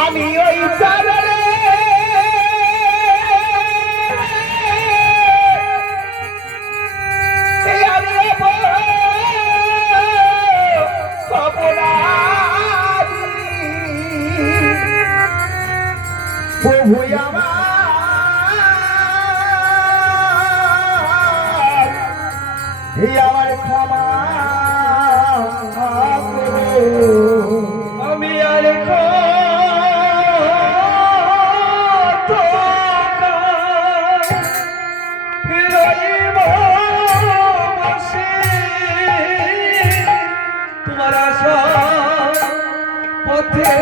আমি ওই চারে প্রভু আমার ক্ষমা আমি আর তোমার আশা পথে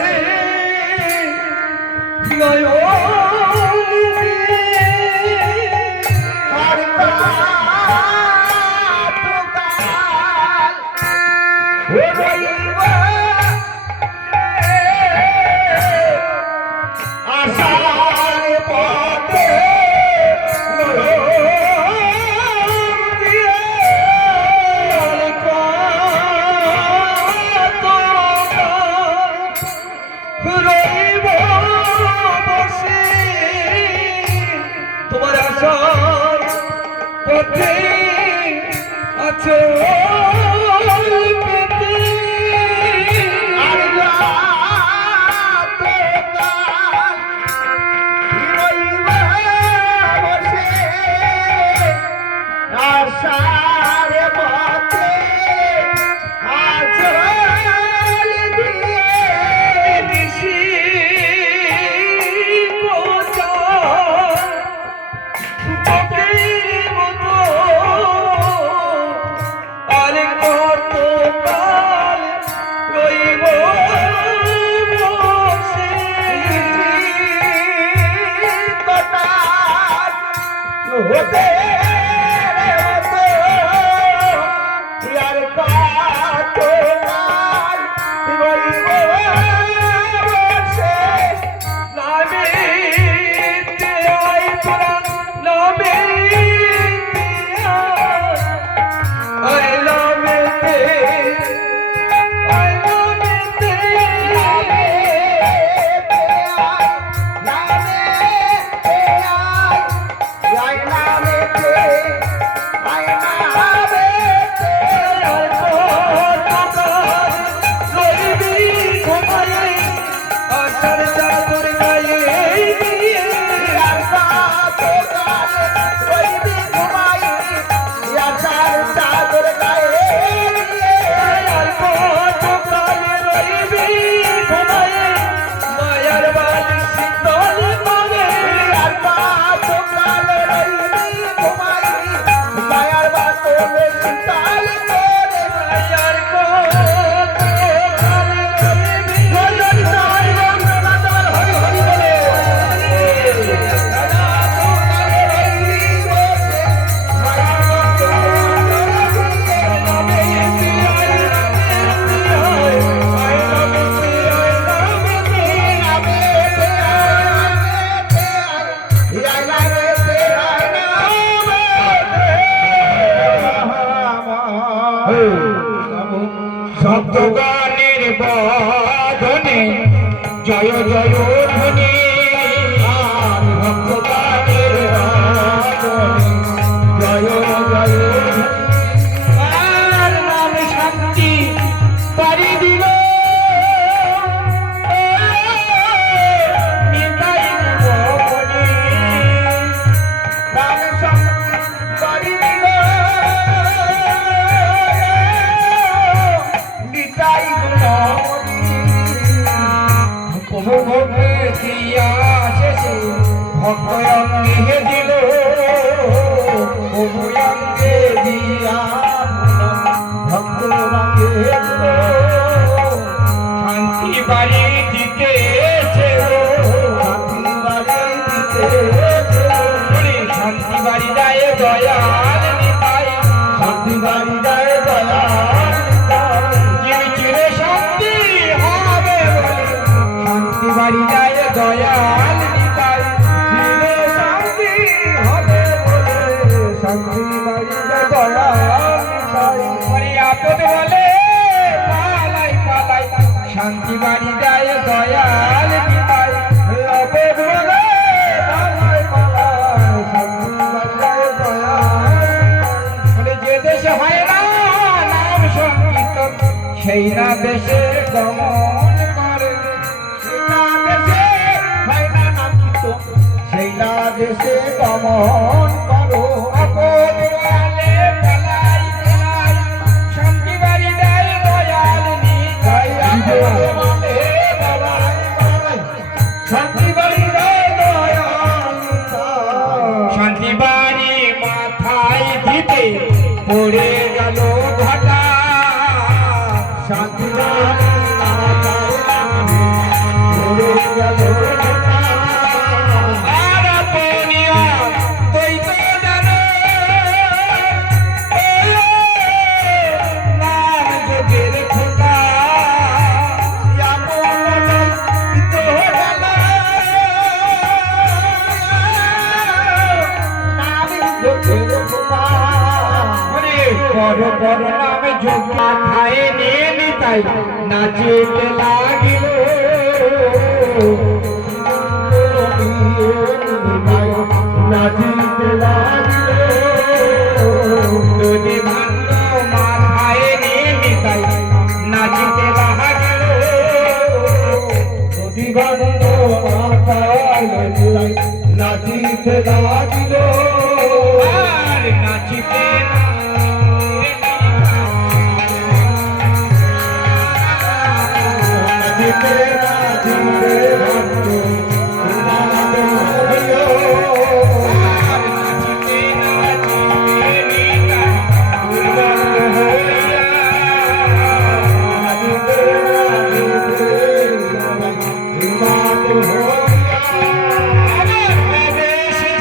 নয় তোমার আশার পথে আছো শব্দগানের বদনে জয় জয় ধ্বনি ভক্তগানের বদনে জয় জয় আর নাম শান্তি পারি দিল নিতাই গোপনে নাম শান্তি পারি দিল ভক্তে দিয়া শেষে ভক্ত অঙ্গে দিল অঙ্গে দিয়া ভক্ত অঙ্গে দিল শান্তি বাড়ি দিতে শান্তি বাড়ি দিতে শান্তি বাড়ি দেয় দয়াল নিতাই শান্তি বাড়ি দেয় দয়াল বাড়ি যায় দয়াল নিতাই শান্তি হবে বলে শান্তি বাড়ি যায় দয়াল নিতাই আপদ বলে পালাই পালাই শান্তি বাড়ি যায় দয়াল সেই না দেশে গমন করে সেই না দেশে গমন করো অপরালে পালাই পালাই শান্তি বাড়ি দেয় দয়াল নিতাই অপরালে পালাই পালাই শান্তি বাড়ি দেয় দয়াল নিতাই। শান্তি বাড়ি মাথায় দিতে পড়ে গেল ঘটা শান্তি বাড়ি পড়ে গেল ঘটা। আর আপনিয়া তুই তো জানো নাম যোগের খোকা বড় বড় নামে যোগ মাথায় নিয়ে নিতাই নাচিতে লাগিল নাচিতে লাগিল যদি ভাঙ্গ মাথায় নিয়ে নিতাই নাচিতে লাগিল যদি বন্ধ মাথায় লইলাই নাচিতে লাগিল আর নাচিতে নাচিতে নাচিতে ভক্ত উন্মাদ হইল। নাচিতে নাচিতে নিতাই উন্মাদ হইয়া নাচিতে নাচিতে উন্মাদ হইয়া। আমার দেশে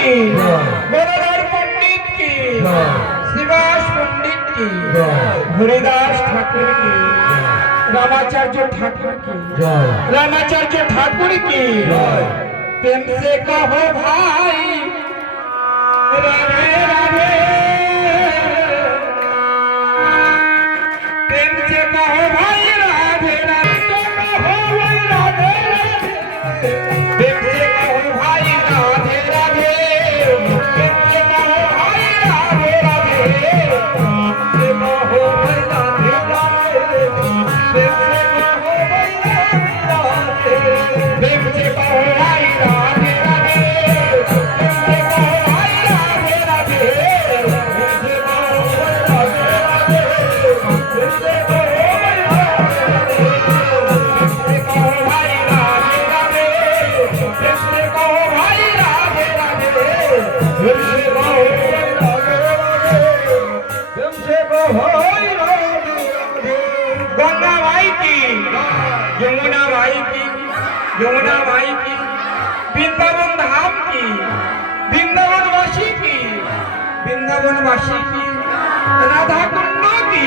की, गदाधर पंडित की, शिवास पंडित की, हरिदास ठाकुर की, रामाचार्य ठाकुर की, रामाचार्य ठाकुर की, प्रेम से कहो भाई राधे राधे, प्रेम से कहो भाई राधे राधे, कहो भाई राधे राधे, प्रेम से कहो भाई राधे राधे, प्रेम से कहो भाई राधे राधे, प्रेम से कहो भाई राधे राधे, प्रेम से कहो भाई राधे राधे, प्रेम से कहो भाई राधे राधे, प्रेम से कहो भाई राधे राधे, प्रेम से कहो भाई राधे राधे, प्रेम से कहो भाई राधे राधे, प्रेम से कहो भाई राधे राधे, प्रेम से कहो भाई राधे राधे। गंगा माई की, यमुना माई की, यमुना माई की, वृंदावन धाम की, वृंदावनवासी की, वृंदावनवासी की, राधा कुंड की,